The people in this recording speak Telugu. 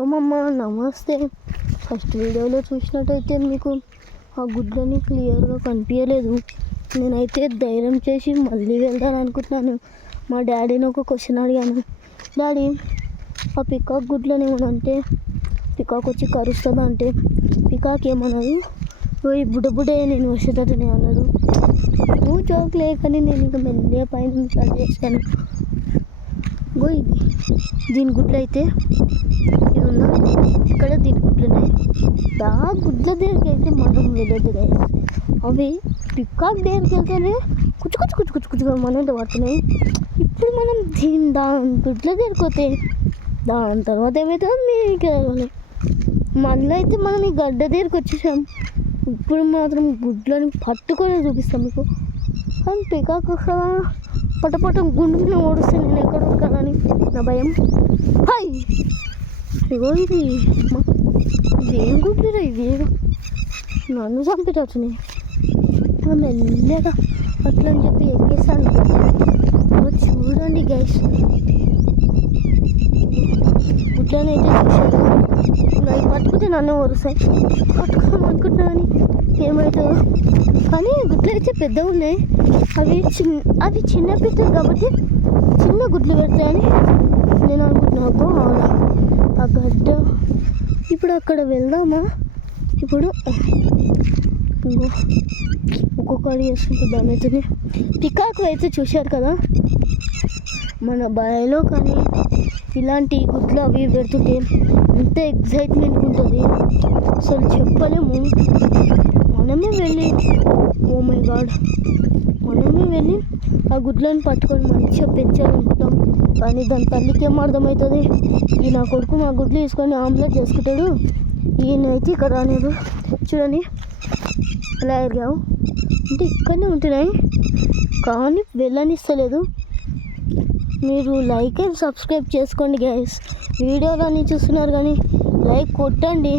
హలో మమ్మ, నమస్తే. ఫస్ట్ వీడియోలో చూసినట్టయితే మీకు ఆ గుడ్లని క్లియర్గా కనిపించలేదు. నేనైతే ధైర్యం చేసి మళ్ళీ వెళ్దాను అనుకుంటున్నాను. మా డాడీని ఒక క్వశ్చన్ అడిగాను, డాడీ ఆ పికాక్ గుడ్లని ఏమనంటే పికాక్ వచ్చి కరుస్తుందా అంటే పికాక్ ఏమన్నది, పోయి బుడబుడే నేను వచ్చేటట్టునే అన్నాడు. నువ్వు జోక్ లేకని నేను ఇక మెల్లే పైన స్టార్ట్ చేశాను. ఇది దీని గుడ్లు అయితే ఇది ఉందా, ఇక్కడ దీని గుడ్లు ఉన్నాయి. ఆ గుడ్ల దగ్గరికి అయితే మనం వెళ్ళదు గైస్. అవి పికాక్ దగ్గరికి వెళ్తేనే కుచ్చు కుచ్చు కుచ్చు కుచ్చు కుచ్చుగా మనం పడుతున్నాయి. ఇప్పుడు మనం దాని గుడ్ల దగ్గరికి పోతే దాని తర్వాత ఏమవుతుందో మీకు వెళ్ళాలి. మళ్ళీ అయితే మనం ఈ గడ్డ దగ్గరికి వచ్చేసాం. ఇప్పుడు మాత్రం గుడ్లని పట్టుకొని చూపిస్తాం మీకు. కానీ పికాక్ వస్తుందా పట్టపట్ట గుండు మీద ఓడిస్తే నేను ఎక్కడ ఉడకాలని నా భయం. హాయ్ ఇగో ఇది ఏం గుడ్లురా ఇవి, నన్ను చంపేటట్టున్నాయి. మెల్లగా అట్లా అని చెప్పి ఎక్కేస్తాను. చూడండి గైస్, గుడ్లని అయితే చూశాను. అవి పట్టుకుంటే నన్ను ఓరుస్తాయి. పట్టుకోదాం అనుకుంటున్నా కానీ ఏమవుతుందో. కానీ గుడ్లు అయితే పెద్దగా ఉన్నాయి. అవి చిన్న పెట్టారు కాబట్టి చిన్న గుడ్లు పెడతాయని నేను అనుకుంటున్నాను. అవునా ఆ గడ్డ. ఇప్పుడు అక్కడ వెళ్దామా? ఇప్పుడు ఒక్కొక్కటి చేస్తుంటే భయమవుతుంది. పికాక్ అయితే చూశారు కదా మన బాయిలో, కానీ ఇలాంటి గుడ్లు అవి పెడుతుంటే ఎంత ఎగ్జైట్మెంట్ ఉంటుంది అసలు చెప్పలేము. మనమే వెళ్ళి ఓ మై గాడ్ మనమే వెళ్ళి ఆ గుడ్లను పట్టుకొని మంచిగా పెంచాలనుకుంటాం. కానీ దాని తల్లికి ఏం అర్థమవుతుంది, ఈ నా కొడుకు మా గుడ్లు తీసుకొని ఆమ్లెట్ చేసుకుంటాడు, ఈయనైతే ఇక్కడ అనేది చూడండి ఎలా ఎరిగావు అంటే ఇక్కడనే ఉంటున్నాయి కానీ వెళ్ళనిస్తలేదు. మీరు లైక్ అండ్ సబ్స్క్రైబ్ చేసుకోండి గైస్. వీడియోలన్నీ చూస్తున్నారు కానీ లైక్ కొట్టండి.